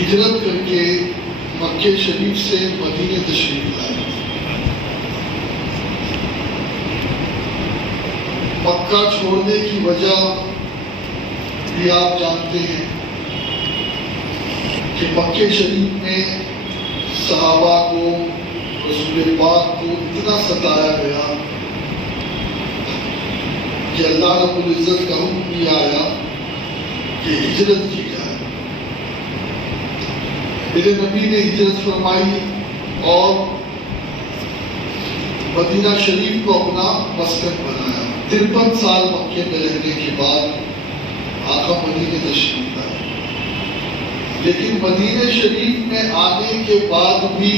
ہجرت کر کے مکہ شریف سے مدینے تشریف لائے۔ مکہ چھوڑنے کی وجہ بھی آپ جانتے ہیں کہ مکہ شریف میں صحابہ کو، رسول پاک کو اتنا ستایا گیا کہ اللہ رب العزت کا حکم یہ آیا کہ ہجرت کی جائے۔ میرے نبی نے ہجرت فرمائی اور مدینہ شریف کو اپنا مسکن بنایا۔ 53 سال مکے میں رہنے کے بعد آقا مدینے تشریف لائے، لیکن مدینہ شریف میں آنے کے بعد بھی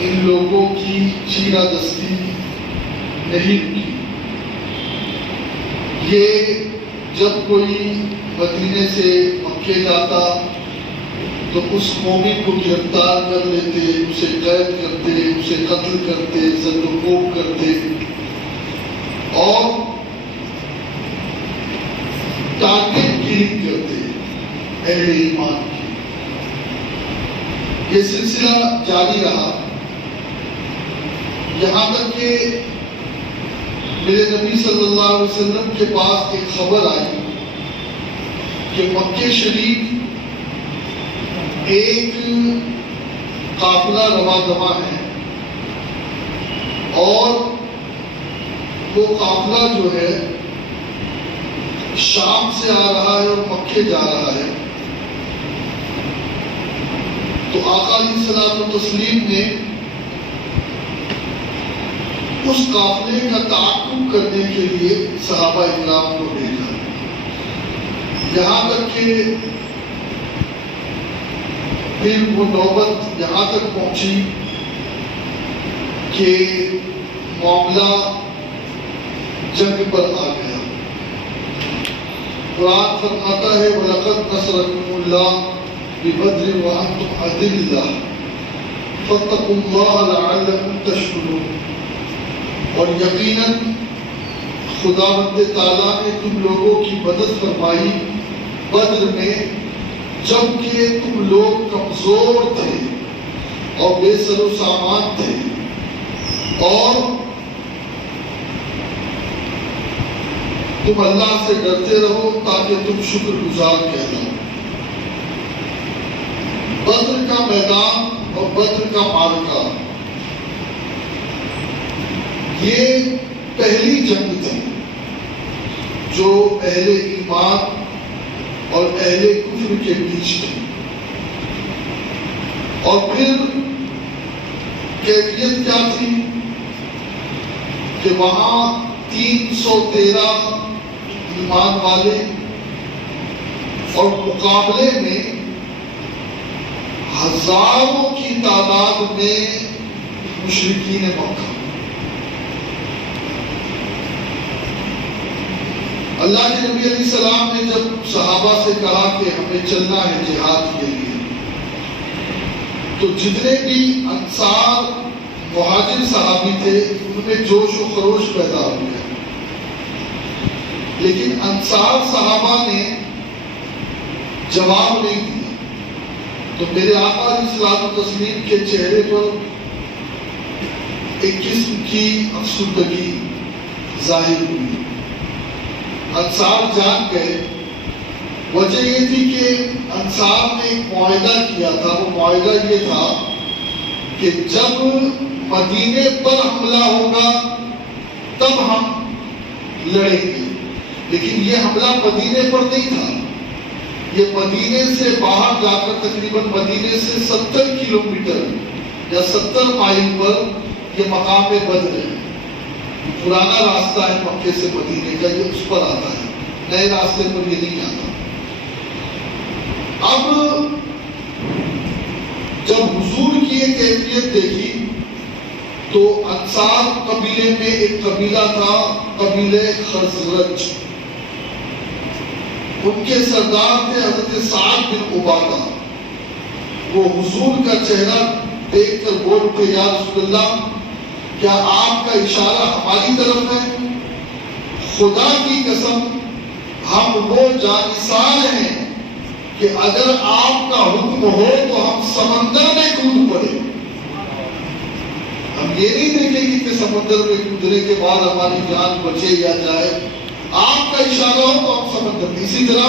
ان لوگوں کی چیرہ دستی نہیں رکی۔ یہ جب کوئی مدینے سے مکے جاتا تو اس مومن کو گرفتار کر لیتے، اسے قید کرتے، اسے قتل کرتے، زد و کوب کرتے اور ٹارگیٹ کلنگ کرتے اہل ایمان کی۔ یہ سلسلہ جاری رہا یہاں تک کہ میرے نبی صلی اللہ علیہ وسلم کے پاس ایک خبر آئی کہ مکہ شریف ایک قافلہ رواں دواں ہے اور وہ قافلہ جو ہے شام سے آ رہا ہے اور مکے جا رہا ہے۔ تو آقا علیہ الصلوۃ والتسلیم نے اس قافلے کا تعاقب کرنے کے لیے صحابہ اکرام کو بھیجا، یہاں تک کہ پھر وہ نوبت یہاں تک پہنچی کہ معاملہ جنگ پر آ گیا۔ قرآن فرماتا ہے وَلَقَدْ نَصَرَكُمُ اللَّهُ بِبَدْرٍ وَأَنْتُمْ أَذِلَّةٌ فَاتَّقُوا اللَّهَ لَعَلَّكُمْ تَشْكُرُونَ۔ اور یقیناً خداوند تعالیٰ نے تم لوگوں کی مدد فرمائی بدر میں، جبکہ تم لوگ کمزور تھے اور بے سر و سامان تھے، اور تم اللہ سے ڈرتے رہو تاکہ تم شکر گزار کہلاؤ۔ بدر کا میدان اور بدر کا معرکہ یہ پہلی جنگ تھی جو اہل ایمان اور اہل کفر کے بیچ تھی، اور پھر کیفیت کیا تھی کہ وہاں 313 ایمان والے اور مقابلے میں ہزاروں کی تعداد میں مشرکین مکہ۔ اللہ کے نبی علیہ السلام نے جب صحابہ سے کہا کہ ہمیں چلنا ہے جہاد کے لیے، تو جتنے بھی انصار مہاجر صحابی تھے ان میں جوش و خروش پیدا ہو گیا، لیکن انصار صحابہ نے جواب نہیں دیا۔ تو میرے آقا علیہ الصلوۃ والتسلیم کے چہرے پر ایک قسم کی افسردگی ظاہر ہوئی۔ انصار جان گئے، وجہ یہ تھی کہ انصار نے ایک معاہدہ کیا تھا۔ وہ معاہدہ یہ تھا کہ جب مدینے پر حملہ ہوگا تب ہم لڑیں گے، لیکن یہ حملہ مدینے پر نہیں تھا، یہ مدینے سے باہر جا کر تقریباً مدینے سے 70 کلومیٹر یا 70 مائل پر یہ مقام بدر ہے۔ پرانا راستہ ہے مکے سے مدینے کا، یہ اس پر آتا ہے، نئے راستے پر یہ نہیں آتا۔ اب جب حضور کی یہ کیفیت دیکھی تو انصار قبیلے میں ایک قبیلہ تھا، قبیلہ خزرج، ان کے سردار تھے حضرت سعد بن عبادہ۔ وہ حضور کا چہرہ دیکھ کر بولتے یا رسول اللہ کیا آپ کا اشارہ ہماری طرف ہے؟ خدا کی قسم ہم وہ جانثار ہیں کہ اگر آپ کا حکم ہو تو ہم سمندر میں کود پڑے. ہم یہ نہیں دیکھیں گے کہ سمندر میں کودنے کے بعد ہماری جان بچے یا جائے. آپ کا اشارہ ہو تو ہم سمندر میں. اسی طرح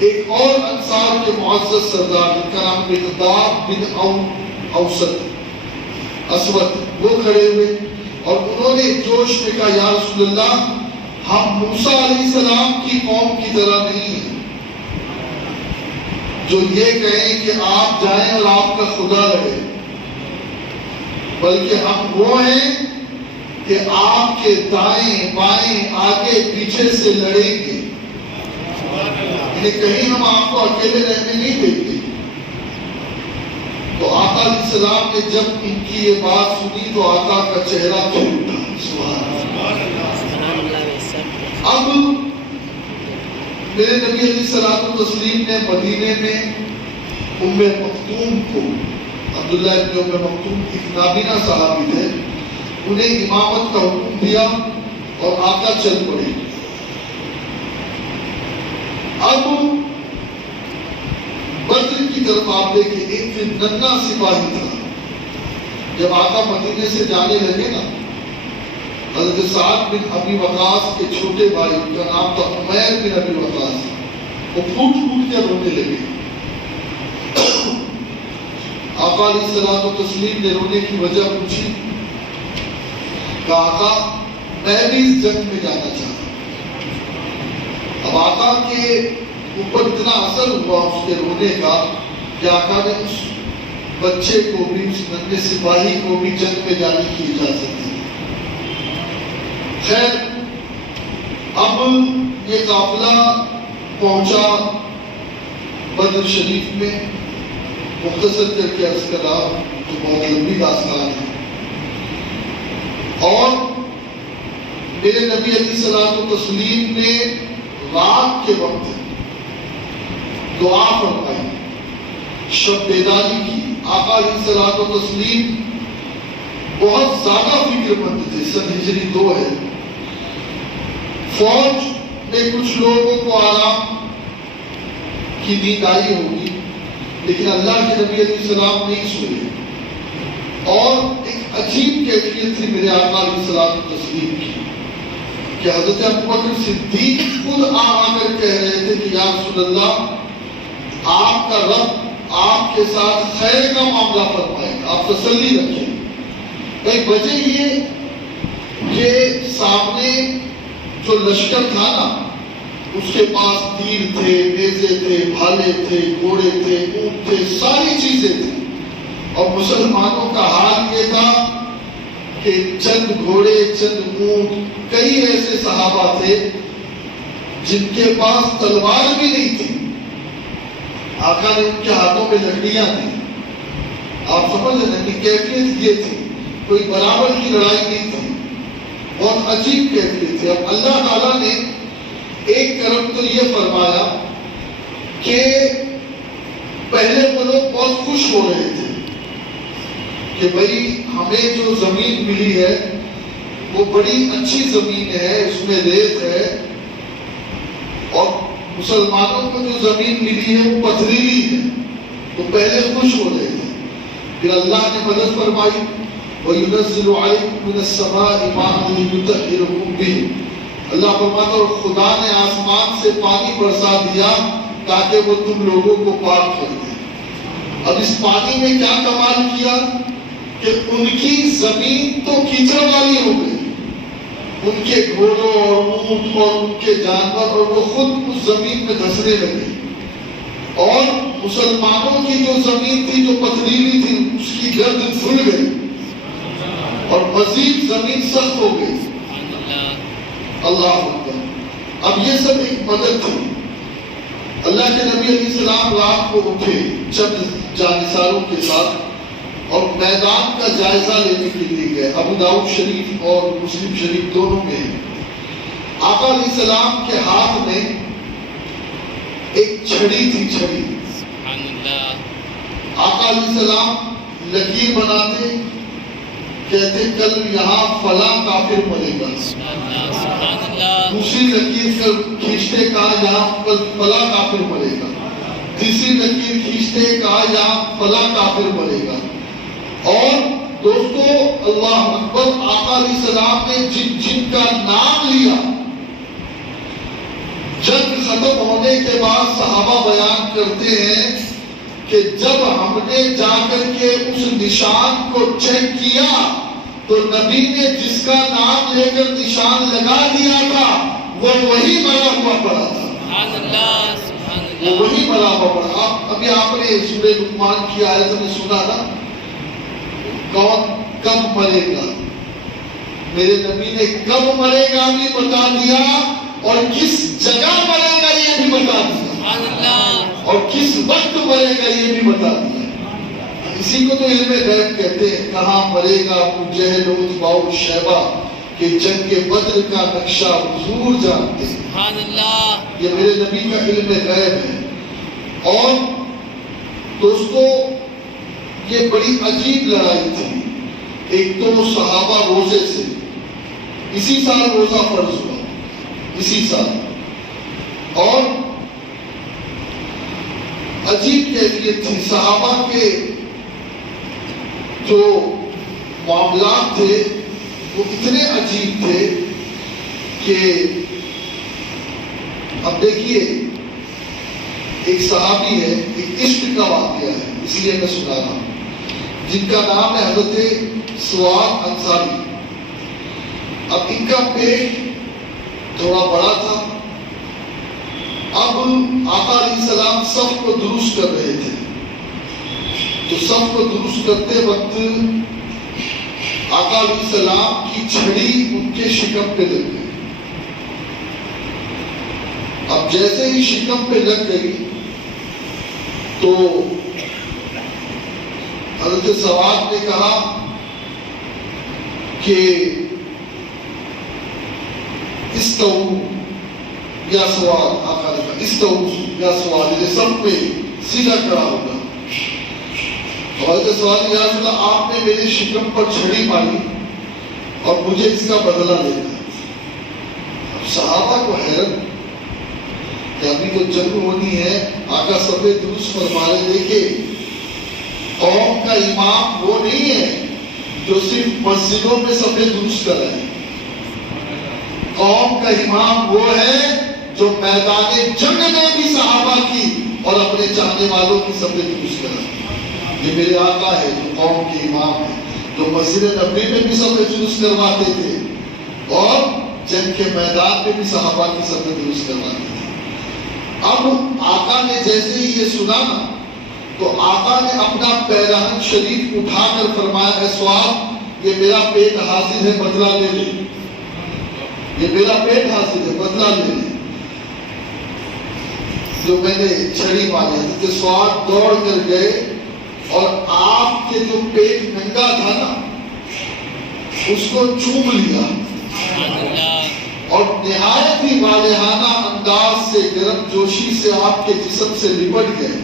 ایک اور انصار کے معزز سردار جن کا نام مقداد بن اسود وہ کھڑے ہوئے اور انہوں نے جوش میں کہا یا رسول اللہ ہم موسیٰ علیہ السلام کی قوم کی طرح نہیں ہیں جو یہ کہیں کہ آپ جائیں اور آپ کا خدا رہے، بلکہ ہم وہ ہیں کہ آپ کے دائیں بائیں آگے پیچھے سے لڑیں گے. کہیں ہم آپ کو اکیلے رہنے نہیں دیتے. تو آقا علیہ السلام نے جب ان کی یہ بات سنی تو آقا کا چہرہ کھل اٹھا. اب میرے نبی علیہ الصلوۃ والتسلیم نے مدینے میں ام مکتوم کو، عبداللہ ابن ام مکتوم ایک نابینا صحابی تھے، انہیں امامت کا حکم دیا اور آقا چل پڑے. اب بدر کی طرف آپ دیکھیں ایک ننھا سپاہی تھا. جب آقا مدینے سے جانے لگے نا، حضرت سعد بن ابی وقاص کے چھوٹے بھائی کا نام تھا عمیر بن ابی وقاص، وہ پھوٹ پھوٹ کر رونے لگے. آقا علیہ الصلوۃ والتسلیم نے رونے کی وجہ پوچھی. کہا آقا میں بھی اس جنگ میں جانا چاہتا ہوں. اب آقا کے اوپر اتنا اثر ہوا اس کے رونے کا کہ آقا نے اس بچے کو بھی، اس ننھے سپاہی کو بھی جنگ میں جانے کی اجازت دی. خیر اب یہ قافلہ پہنچا بدر شریف میں. مختصر کر کے عرض کر رہا تو بہت لمبی داستان ہے. اور میرے نبی علیہ الصلوۃ والتسلیم نے رات کے وقت دعا فرمائی، شب بیداری کی. آقا علیہ الصلوۃ والتسلیم بہت زیادہ فکر مند تھے. سن ہجری 2 ہے. فوج میں کچھ لوگوں کو آرام کی نیند آئی ہوگی، لیکن اللہ کے نبی علیہ السلام نہیں سوئے. اور ایک عجیب کیفیت تھی میرے آقا علیہ الصلوۃ والتسلیم کی کہ حضرت ابوبکر صدیق خود آ کر کہہ رہے تھے کہ یا رسول اللہ آپ کا رب آپ کے ساتھ خیر کا معاملہ فرمائے گا، آپ تسلی رکھیں. ایک وجہ یہ کہ سامنے جو لشکر تھا نا، اس کے پاس تیر تھے، نیزے تھے، بھالے تھے، گھوڑے تھے، اونٹ تھے، ساری چیزیں تھیں. اور مسلمانوں کا حال یہ تھا کہ چند گھوڑے، چند اونٹ، کئی ایسے صحابہ تھے جن کے پاس تلوار بھی نہیں تھی. آقا نے ان کے ہاتھوں میں لکڑیاں تھیں. آپ سمجھ رہے ہیں کہ کیفیت یہ تھی، کوئی برابر کی لڑائی نہیں تھی. بہت عجیب کیفیت تھی. اب اللہ تعالیٰ نے ایک طرف تو یہ فرمایا کہ پہلے وہ لوگ بہت خوش ہو رہے تھے کہ بھئی ہمیں جو زمین ملی ہے وہ بڑی اچھی زمین ہے، اس میں ریت ہے، اور مسلمانوں کو جو زمین ملی ہے وہ پتھریلی ہے. تو پہلے خوش ہو رہے تھے. پھر اللہ نے مدد فرمائی وَيُنَزِّلُ عَلَيْكُم مِّنَ السَّمَاءِ مَاءً لِيُطَهِّرَكُم بِهِ. اللہ فرماتا اور خدا نے آسمان سے پانی برسا دیا تاکہ وہ تم لوگوں کو پاک کر دے. اب اس پانی میں کیا کمال کیا کہ ان کی زمین تو کیچڑ والی ہو گئی، ان کے گھوڑوں اور اونٹ اور ان کے جانور، اور وہ خود اس زمین میں دھسنے لگے. اور مسلمانوں کی جو زمین تھی جو پتھریلی تھی اس کی گرد کھل گئی اور مزید زمین سخت ہو گئی. اللہ اکبر. اب یہ سب ایک مدد تھی. اللہ کے نبی علیہ السلام رات کو اٹھے چند جانثاروں کے ساتھ اور میدان کا جائزہ لینے کے لیے گئے. ابو داؤد شریف اور مسلم شریف دونوں میں ہیں. آقا علیہ السلام کے ہاتھ میں ایک چھڑی تھی. چھڑی آقا علیہ السلام لکیر بناتے، کہتے کل یہاں فلاں کافر مرے گا. دوسری لکیر کھینچتے کہا یہاں فلاں کافر مرے گا. تیسری لکیر کھینچتے کہا یہاں فلاں کافر مرے گا. اور دوستو اللہ اکبر، آقا علیہ السلام نے جن کا نام لیا، جنگ ختم ہونے کے بعد صحابہ بیان کرتے ہیں کہ جب ہم نے جا کر کے اس نشان کو چیک کیا تو نبی نے جس کا نام لے کر نشان لگا دیا تھا وہ وہی مرا ہوا پڑا تھا. وہ وہی مرا ہوا پڑا. ابھی آپ نے سورہ لقمان کی آیت میں سنا نا، کون کب مرے گا، میرے نبی نے کب مرے گا بھی بتا دیا اور کس جگہ مرے گا یہ بھی بتا دیا اور کس وقت مرے گا یہ بھی بتا دیا. اسی کو تو علم غیب کہتے ہیں. کہاں مرے گا ابو جہل و عتبہ و شیبہ، کہ جنگ بدر کا نقشہ حضور جانتے ہیں. یہ میرے نبی کا علم غیب ہے. اور دوستو یہ بڑی عجیب لڑائی تھی. ایک تو صحابہ روزے سے، اسی سال روزہ فرض ہوا، اسی سال. اور عجیب کیفیت تھی. صحابہ کے جو معاملات تھے وہ اتنے عجیب تھے کہ اب دیکھیے ایک صحابی ہے، ایک عشق کا واقعہ ہے اس لیے میں سنا رہا ہوں، جن کا نام ہے حضرت سواد انصاری. اب ان کا پیٹ تھوڑا بڑا تھا. اب آقا علیہ السلام صف کو درست کر رہے تھے، تو صف کو درست کرتے وقت آقا علیہ السلام کی چھڑی ان کے شکم پہ لگ گئی. اب جیسے ہی شکم پہ لگ گئی تو حضرت سواد نے کہا کہ استو یا سواد، آقا نے کہا استو یا سواد، یہ سب پہ سیدھا کھڑا ہوگا. حضرت سواد نے یا رسول اللہ آپ نے میرے شکم پر چھڑی ماری اور مجھے اس کا بدلہ لینا. اب صحابہ کو حیرت کہ ابھی تو جنگ ہونی ہے، آقا سب درست فرما رہے. دیکھے قوم کا امام وہ نہیں ہے جو صرف مسجدوں میں سب درست کر رہے ہیں. قوم کا امام وہ ہے جو میدان جنگ میں بھی صحابہ کی اور اپنے چاہنے والوں کی سب درست کر رہے ہیں. یہ میرے آقا ہے جو قوم کے امام ہے، جو مسجد نبوی میں بھی سب درست کرواتے تھے اور جنگ کے میدان میں بھی صحابہ کی سب درست کرواتے تھے. اب آقا نے جیسے ہی یہ سنا تو آقا نے اپنا پیراہن شریف اٹھا کر فرمایا اے سواد یہ میرا پیٹ حاضر ہے، بدلہ لے لے. یہ میرا پیٹ حاضر ہے، بدلہ لے لے جو میں نے چھڑی ماری. حضرت سواد دوڑ کر گئے اور آپ کے جو پیٹ ننگا تھا نا اس کو چوم لیا اور نہایت ہی والہانہ انداز سے گرم جوشی سے آپ کے جسم سے لپٹ گئے.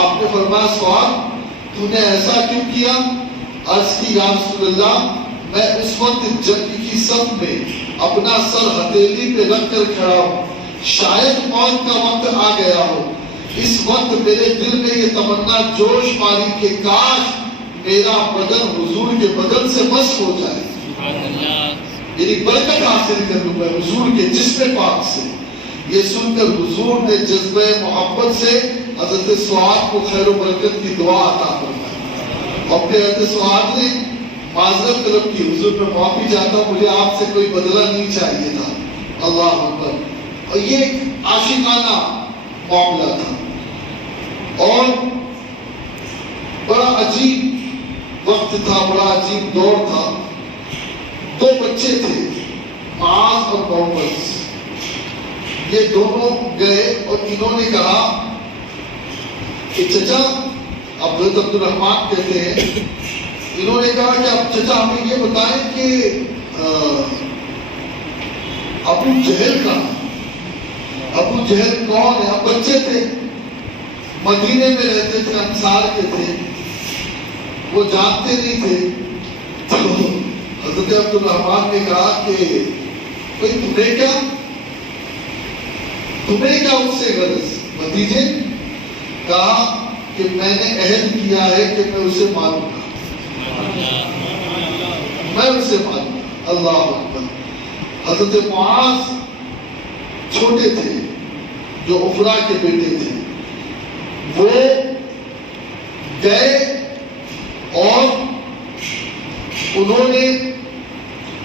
آپ نے فرمایا سواد تو نے ایسا کیوں کیا؟ عرض کی یا رسول اللہ میں اس وقت جنگ کی صف میں اپنا سر ہتھیلی پہ رکھ کر کھڑا ہوں، شاید موت کا وقت آ گیا ہو. اس وقت میرے دل میں یہ تمنا جوش ماری کہ کاش میرا بدن حضور کے بدن سے مس ہو جائے، یعنی برکت حاصل کر لوں میں حضور کے جسم پاک سے. یہ سن کر حضور نے جذبہ محبت سے حضرت سواد کو خیر و برکت کی دعا عطا فرمائی. اور پھر حضرت سواد نے معذرت طلب کی، حضور میں معافی چاہتا ہوں، مجھے آپ سے کوئی بدلہ نہیں چاہیے تھا. اللہ اکبر. اور یہ ایک عاشقانہ معاملہ تھا اور بڑا عجیب وقت تھا، بڑا عجیب دور تھا. دو بچے تھے معاذ اور محمد، یہ دونوں گئے اور انہوں نے کہا کہ چچا، حضرت عبد الرحمن کہتے ہیں، انہوں نے کہا کہ اب چچا ہمیں یہ بتائیں کہ ابو جہل کا، ابو جہل کون ہے؟ اب بچے تھے، مدینے میں رہتے تھے، انصار کے تھے، وہ جانتے نہیں تھے. تو حضرت عبد الرحمن نے کہا کہ کوئی تمہیں کیا اس سے غرض؟ بھتیجے کہا کہ میں نے عہد کیا ہے کہ میں اسے ماروں گا، میں اسے ماروں گا۔ اللہ اکبر۔ حضرت معاذ چھوٹے تھے، جو عفرا کے بیٹے تھے، وہ گئے اور انہوں نے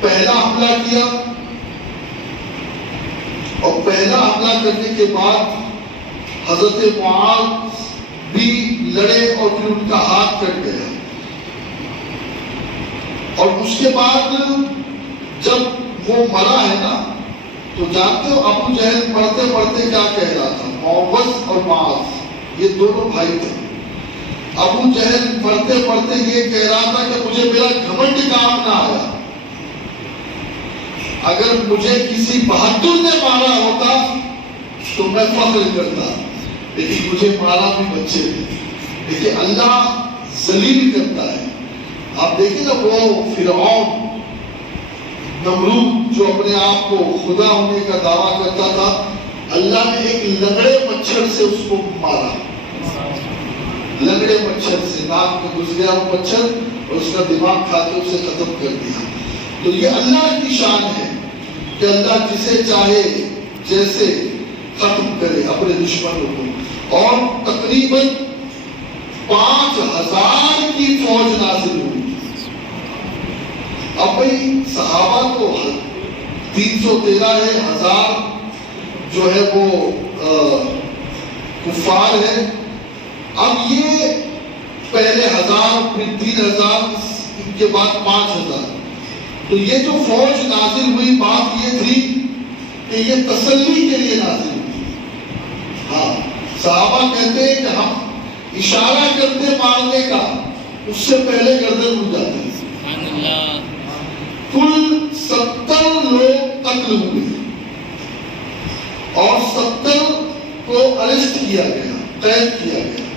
پہلا حملہ کیا، اور پہلا حملہ کرنے کے بعد حضرت معاذ بھی لڑے اور پھر ان کا ہاتھ کٹ گیا، اور اس کے بعد جب وہ مرا ہے نا، تو جانتے ہو ابو جہل پڑھتے پڑھتے کیا کہہ رہا تھا؟ معوذ اور معاذ یہ دونوں بھائی تھے۔ ابو جہل پڑھتے پڑھتے یہ کہہ رہا تھا کہ مجھے میرا گھمنڈ کام نہ آیا، اگر مجھے کسی بہادر نے مارا ہوتا تو میں فخر کرتا، لیکن مجھے مارا بھی بچے نے۔ لیکن اللہ ذلیل کرتا ہے۔ آپ دیکھیں نا، وہ فرعون نمرود جو اپنے آپ کو خدا ہونے کا دعویٰ کرتا تھا، اللہ نے ایک لنگڑے مچھر سے اس کو مارا، لنگڑے مچھر سے ناک میں گھس گیا وہ مچھر اور اس کا دماغ کھا کے اسے ختم کر دیا۔ تو یہ اللہ کی شان ہے کہ اللہ جسے چاہے جیسے ختم کرے اپنے دشمنوں کو۔ اور تقریباً 5000 کی فوج نازل ہوئی۔ اب بھائی صحابہ تو 313 ہے، 1000 جو ہے وہ کفار ہے۔ اب یہ پہلے 1000 پھر 3000 ان کے بعد 5000، تو یہ جو فوج نازل ہوئی بات یہ تھی کہ یہ تسلی کے لیے نازل ہوئی۔ ہاں، صحابہ کہتے ہیں کہ ہم اشارہ کرتے مارنے کا، اس سے پہلے گردن اڑ جاتی۔ کل 70 لوگ قتل ہوئے اور 70 کو ارسٹ کیا گیا، قید کیا گیا،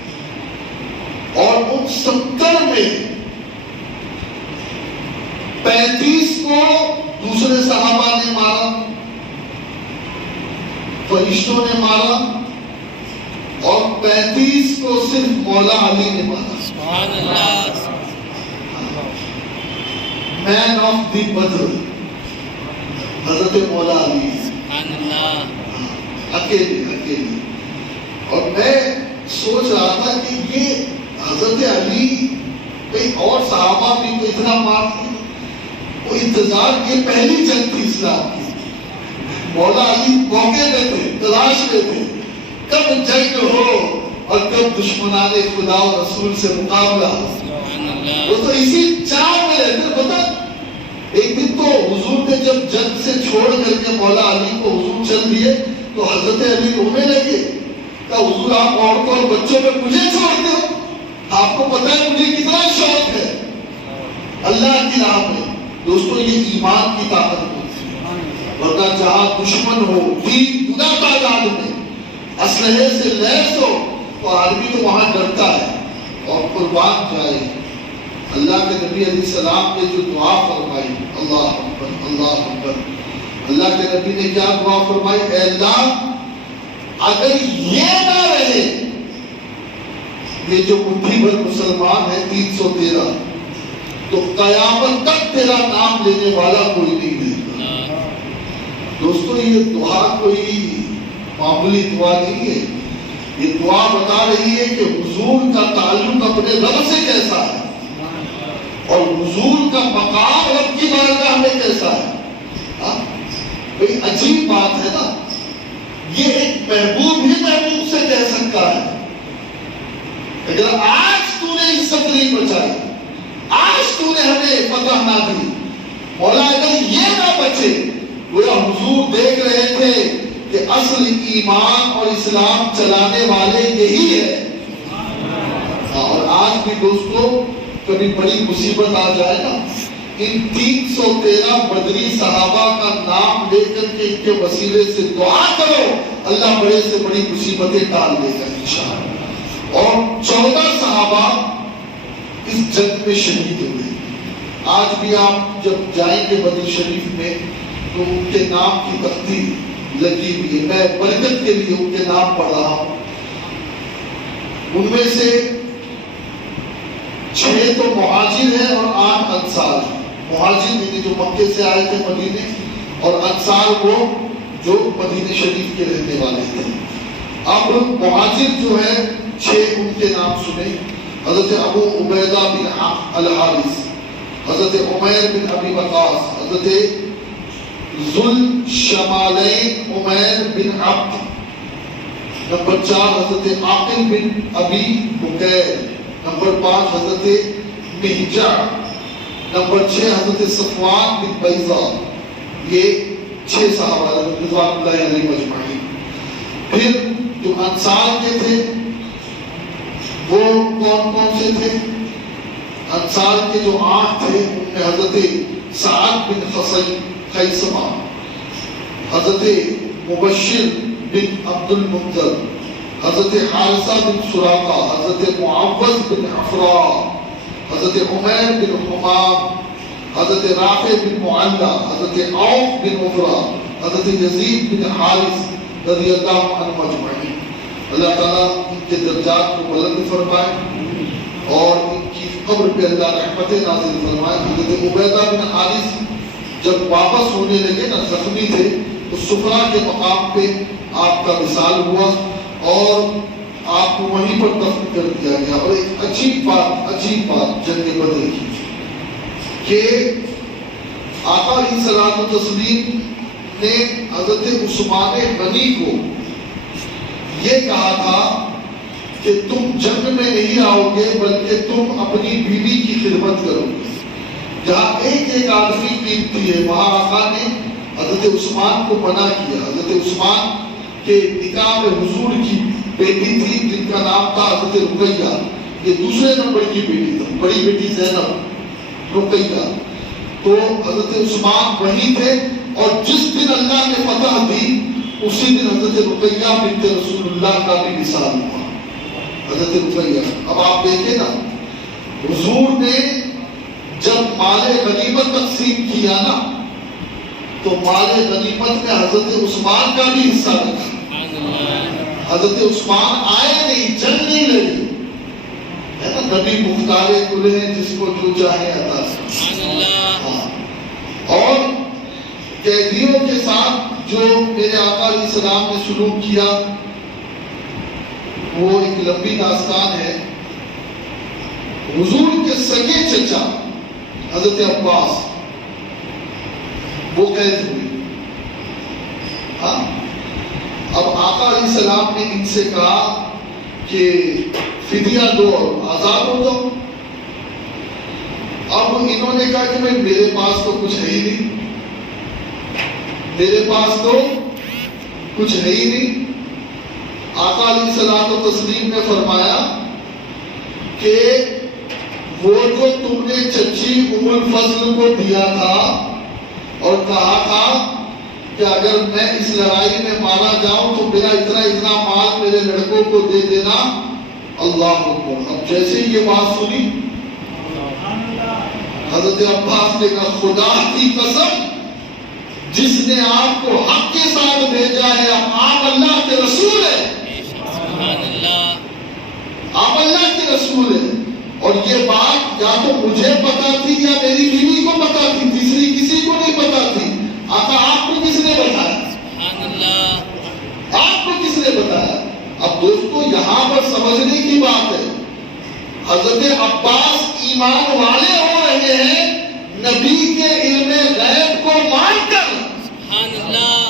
اور ان 70 میں 35 کو دوسرے صحابہ نے مارا، فرشتوں نے مارا، اور 35 کو صرف مولا علی نے مارا۔ سبحان اللہ۔ مین آف دی بدر حضرت مولا علی، سبحان اللہ، اکیلے۔ اور میں سوچ رہا تھا کہ یہ حضرت علی کئی اور صحابہ بھی کو اتنا مارتے، وہ انتظار، یہ پہلی جنگ تھی اسلام کی، مولا علی موقع میں تھے، تلاش میں تھے کب جنگ ہو اور کب دشمنان خدا و رسول سے مقابلہ ہو۔ وہ تو اسی چاہ میں رہتے۔ پتا ایک دن تو حضور نے جب جنگ سے چھوڑ کر کے مولا علی کو حضور چل دیے تو حضرت علی رونے لگے، کہ حضور آپ عورتوں اور بچوں میں مجھے چھوڑتے ہو؟ آپ کو پتا ہے مجھے کتنا شوق ہے اللہ کی راہ میں۔ دوستو یہ ایمان کی طاقت ہوتی ہے، ورنہ جہاں دشمن ہو، دین گنا تعداد میں، اسلحے سے لیس ہو، تو آدمی تو وہاں ڈرتا ہے اور قربان جائے۔ اللہ کے نبی علیہ السلام نے جو دعا فرمائی، اللہ اکبر اللہ اکبر، اللہ کے نبی نے کیا دعا فرمائی؟ اے اللہ اگر یہ نہ رہے، یہ جو مٹھی بھر مسلمان ہے 313، تو قیامت تک تیرا نام لینے والا کوئی نہیں ہے۔ دوستو یہ دعا کوئی معمولی دعا نہیں ہے، یہ دعا بتا رہی ہے کہ حضور کا تعلق اپنے رب سے کیسا ہے، اور حضور کا مقام رب کی بارگاہ میں کیسا ہے۔ بھئی عجیب بات ہے نا، یہ ایک محبوب ہی محبوب سے کہہ سکتا ہے، اگر آج تو نے عزت نہیں بچائی، آج تو نے ہمیں فتح نہ دی، مولا اگر یہ نہ بچے، گویا حضور دیکھ رہے تھے کہ اصل ایمان اور اسلام چلانے والے یہی ہے۔ اور آج بھی دوستو کبھی بڑی مصیبت آ جائے نا، ان 313 بدری صحابہ کا نام لے کر کے ان کے وسیلے سے دعا کرو، اللہ بڑے سے بڑی مصیبتیں ٹال دے گا انشاءاللہ۔ اور 14 صحابہ اس جنگ میں شہید ہوئے۔ آج بھی آپ جب جائیں گے بدر شریف میں تو ان کے نام کی تختی لگی ہوئی ہے، میں برکت کے لیے ان کے نام پڑھ رہا ہوں۔ ان میں سے 6 تو مہاجر ہیں اور 8 انصار ہیں. مہاجر یعنی جو مکے سے آئے تھے مدینے، اور انصار وہ جو مدینہ شریف کے رہنے والے تھے. اب مہاجر جو ہے 6 ان کے نام سنیں. حضرت ابو عبیدہ بن الحارث، حضرت عمیر بن ابی وقاص، حضرت ذوالشمالین عمیر بن عبد. نمبر 4 حضرت عاقل بن ابی بکیر. نمبر 5 حضرت مہجع. نمبر 6 حضرت صفوان بن بیضہ. یہ 6 صحابہ رضوان اللہ علیہم اجمعین. پھر جو انصار کے تھے وہ کون کون سے تھے؟ انصار کے جو 8 تھے ان میں حضرت سعد بن خیثمہ، حضرت مبشر بن عبد المنذر، حضرت حارثہ بن سراقہ، حضرت معوذ بن عفراء، حضرت عمیر بن حمام، حضرت رافع بن معلہ، حضرت عوف بن عفرہ، حضرت یزید بن حارث رضی اللہ عنہ اجمعین. اللہ تعالیٰ ان کے درجات کو بلند فرمائے اور ان کی قبر پہ اللہ رحمت نازل فرمائے. حضرت عبیدہ بن حارث جب واپس ہونے لگے نا، زخمی تھے، تو صفرا کے مقام پہ آپ کا وصال ہوا اور آپ کو وہیں پر دفن کر دیا گیا. اور ایک عجیب بات جنگ بدر کی کہ آقا علیہ الصلوۃ والتسلیم نے حضرت عثمان غنی کو یہ کہا تھا کہ تم جنگ میں نہیں آؤ گے بلکہ تم اپنی بیوی کی خدمت کرو گے. جہاں ایک آدمی قیمتی ہے وہاں آقا نے حضرت عثمان کو منع کیا. حضرت عثمان کے نکاح میں حضور کی بیٹی تھی جن کا نام تھا حضرت رقیہ. یہ دوسرے نمبر کی بیٹی تھی، بڑی بیٹی زینب رقیہ. تو حضرت عثمان وہیں تھے اور جس دن اللہ نے فتح دی اسی دن حضرت رقیہ بنت رسول اللہ کا بھی وصال ہوا. حضرت رقیہ، اب آپ دیکھیں نا، حضور نے جب مال غنیمت تقسیم کیا نا تو مال غنیمت میں حضرت عثمان کا بھی حصہ رکھا. حضرت عثمان آئے نہیں، جنگ نہیں لڑی، ہے نا. نبی مختار کل ہیں، جس کو جو چاہے عطا کریں. اور قیدیوں کے ساتھ جو میرے آقا علیہ السلام نے سلوک کیا وہ ایک لمبی داستان ہے. حضور کے سگے چچا حضرت عباس وہ قید ہوئے. ہاں، اب آقا علیہ السلام نے ان سے کہا کہ فدیہ دو اور آزاد ہو جاؤ. اب انہوں نے کہا کہ میرے پاس تو کچھ ہے ہی نہیں، میرے پاس تو کچھ ہے ہی نہیں. آقا علیہ الصلوۃ والتسلیم نے فرمایا کہ وہ جو تم نے چچی ام الفضل کو دیا تھا اور کہا تھا کہ اگر میں اس لڑائی میں مارا جاؤں تو میرا اتنا مال میرے لڑکوں کو دے دینا. اللہ اکبر. اب جیسے یہ بات سنی حضرت عباس نے کہا خدا کی قسم جس نے آپ کو حق کے ساتھ بھیجا ہے، آپ اللہ کے رسول ہیں. آپ اللہ کے رسول ہیں. اور یہ بات یا تو مجھے پتا تھی یا میری بیوی کو پتا تھی، تیسری کسی کو نہیں پتا تھی. آقا آپ کو کس نے بتایا؟ آپ کو کس نے بتایا؟ اب دوستو یہاں پر سمجھنے کی بات ہے، حضرت عباس ایمان والے ہو رہے ہیں نبی کے علم غیب کو مان کر،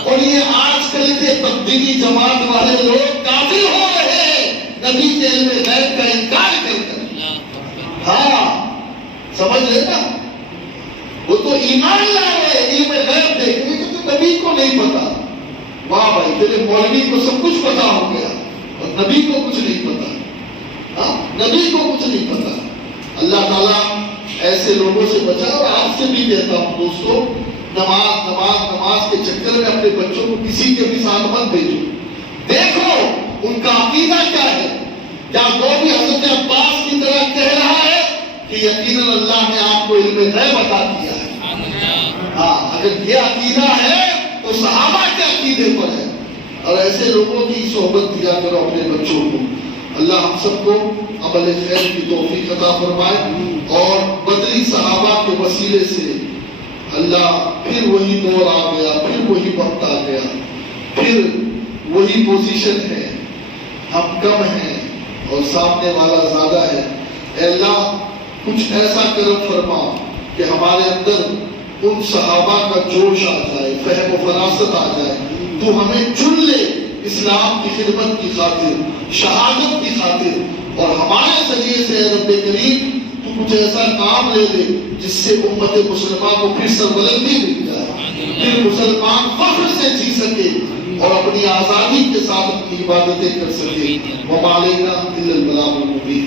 اور یہ آج کل کے تبدیلی جماعت والے لوگ کافر ہو رہے ہیں نبی کے علم غیب کا انکار کر کر. ہاں سمجھ رہے نا، وہ تو ایمان لا رہے علم غیب دیکھنے کے تو نبی کو نہیں پتا. واہ بھائی، تیرے مولوی کو سب کچھ پتا ہو گیا اور نبی کو کچھ نہیں پتا. ہاں، نبی کو کچھ نہیں پتا. اللہ تعالیٰ ایسے لوگوں سے بچا. اور آپ سے بھی کہتا ہوں دوستو، نماز کے چکر میں اپنے بچوں کو کسی کے بھی ساتھ مت بھیجو. دیکھو ان کا عقیدہ کیا ہے. کیا وہ بھی حضرت عباس کی طرح کہہ رہا ہے کہ یقیناً اللہ نے آپ کو علم غیب عطا کیا ہے؟ ہاں، اگر یہ عقیدہ ہے تو صحابہ کے عقیدے پر ہے. اور ایسے لوگوں کی صحبت دیا کرو اپنے بچوں کو. اللہ ہم سب کو عمل خیر کی توفیق عطا فرمائے، اور بدری صحابہ کے وسیلے سے اللہ پھر وہی دور آ گیا، پھر وہی وقت آ گیا، پھر وہی پوزیشن ہے، ہم کم ہیں اور سامنے والا زیادہ ہے۔ اے اللہ کچھ ایسا کرم فرما کہ ہمارے اندر ان صحابہ کا جوش آ جائے، فہم و فراست آ جائے، تو ہمیں چن لے اسلام کی خدمت کی خاطر، شہادت کی خاطر، اور ہمارے ذریعے سے اے رب کریم تو کچھ ایسا کام لے لے جس سے امت مسلمہ کو پھر سربلندی مل جائے، پھر مسلمان فخر سے جی سکے اور اپنی آزادی کے ساتھ اپنی عبادتیں کر سکے۔ وما علینا الا البلاغ المبین۔